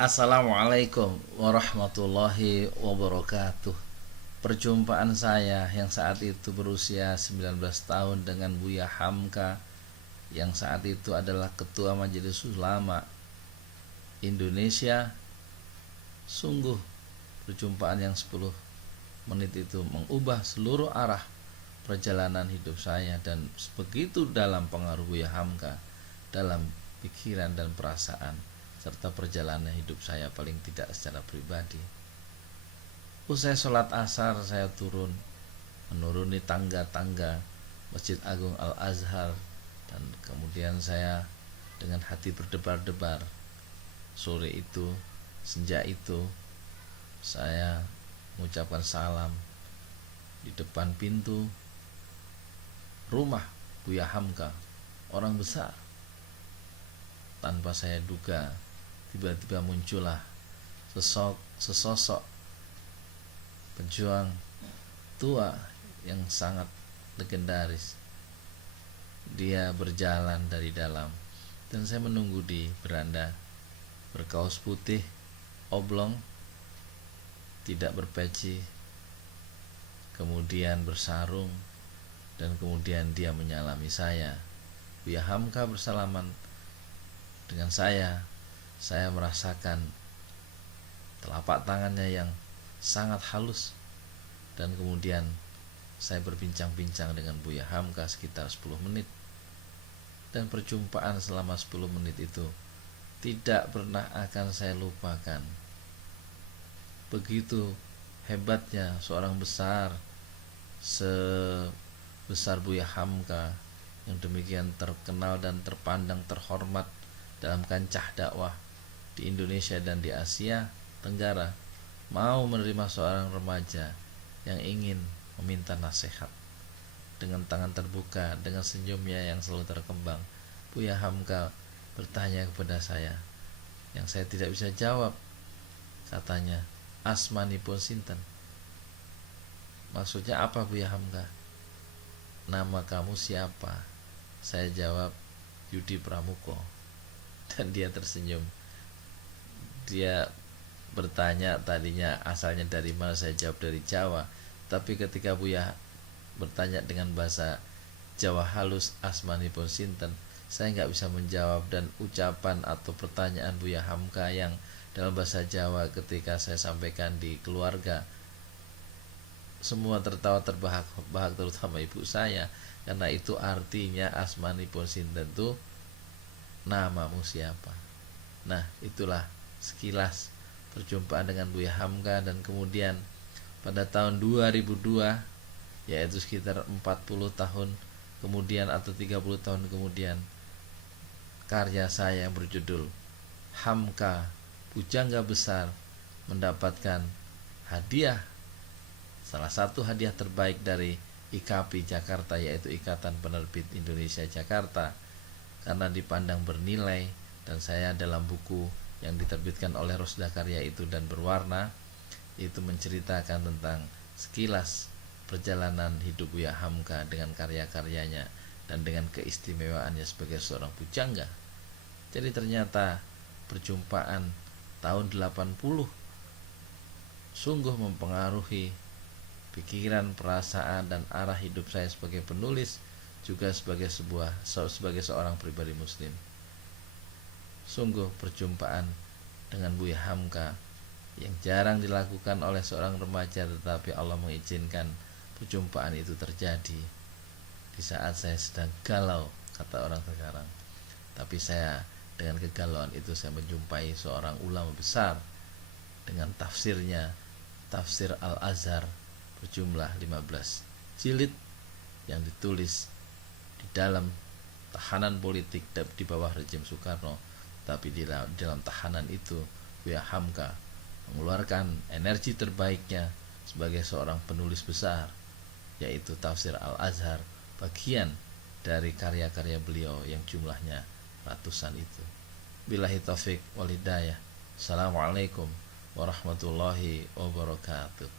Assalamualaikum warahmatullahi wabarakatuh. Perjumpaan saya yang saat itu berusia 19 tahun dengan Buya Hamka, yang saat itu adalah Ketua Majelis Ulama Indonesia. Sungguh perjumpaan yang 10 menit itu mengubah seluruh arah perjalanan hidup saya, dan begitu dalam pengaruh Buya Hamka dalam pikiran dan perasaan serta perjalanan hidup saya paling tidak secara pribadi. Usai sholat asar saya menuruni tangga-tangga Masjid Agung Al-Azhar, dan kemudian saya dengan hati berdebar-debar sore itu, senja itu, saya mengucapkan salam di depan pintu rumah Buya Hamka, orang besar. Tanpa saya duga, tiba-tiba muncullah sesosok pejuang tua yang sangat legendaris. Dia berjalan dari dalam, dan saya menunggu di beranda, berkaos putih oblong, tidak berpeci, kemudian bersarung, dan kemudian dia menyalami saya. Buya Hamka bersalaman dengan saya merasakan telapak tangannya yang sangat halus, dan kemudian saya berbincang-bincang dengan Buya Hamka sekitar 10 menit. Dan perjumpaan selama 10 menit itu tidak pernah akan saya lupakan. Begitu hebatnya seorang besar sebesar Buya Hamka, yang demikian terkenal dan terpandang terhormat dalam kancah dakwah di Indonesia dan di Asia Tenggara, mau menerima seorang remaja yang ingin meminta nasihat. Dengan tangan terbuka, dengan senyumnya yang selalu terkembang, Buya Hamka bertanya kepada saya, yang saya tidak bisa jawab. Katanya, "Asmanipun sinten?" Maksudnya apa, Buya Hamka? "Nama kamu siapa?" Saya jawab, "Yudi Pramuko." Dan dia tersenyum. Dia bertanya tadinya asalnya dari mana, saya jawab dari Jawa. Tapi ketika Buya bertanya dengan bahasa Jawa halus, "Asmanipun sinten?" saya nggak bisa menjawab, dan ucapan atau pertanyaan Buya Hamka yang dalam bahasa Jawa ketika saya sampaikan di keluarga, semua tertawa terbahak-bahak, terutama ibu saya, karena itu artinya "Asmanipun sinten" itu namamu siapa. Nah, itulah sekilas perjumpaan dengan Buya Hamka. Dan kemudian pada tahun 2002, yaitu sekitar 40 tahun kemudian atau 30 tahun kemudian, karya saya yang berjudul Hamka Pujangga Besar mendapatkan hadiah, salah satu hadiah terbaik dari IKAPI Jakarta, yaitu Ikatan Penerbit Indonesia Jakarta, karena dipandang bernilai. Dan saya dalam buku yang diterbitkan oleh Rosda Karya itu dan berwarna, itu menceritakan tentang sekilas perjalanan hidup Buya Hamka dengan karya-karyanya dan dengan keistimewaannya sebagai seorang pujangga. Jadi ternyata perjumpaan tahun 80 sungguh mempengaruhi pikiran, perasaan, dan arah hidup saya sebagai penulis, juga sebagai seorang pribadi muslim. Sungguh perjumpaan dengan Buya Hamka yang jarang dilakukan oleh seorang remaja, tetapi Allah mengizinkan perjumpaan itu terjadi di saat saya sedang galau, kata orang sekarang. Tapi saya dengan kegalauan itu saya menjumpai seorang ulama besar dengan tafsirnya, tafsir Al-Azhar berjumlah 15 jilid yang ditulis di dalam tahanan politik di bawah rejim Soekarno. Tapi di dalam tahanan itu Buya Hamka mengeluarkan energi terbaiknya sebagai seorang penulis besar, yaitu tafsir Al-Azhar, bagian dari karya-karya beliau yang jumlahnya ratusan itu. Billahi taufik wal hidayah. Assalamualaikum warahmatullahi wabarakatuh.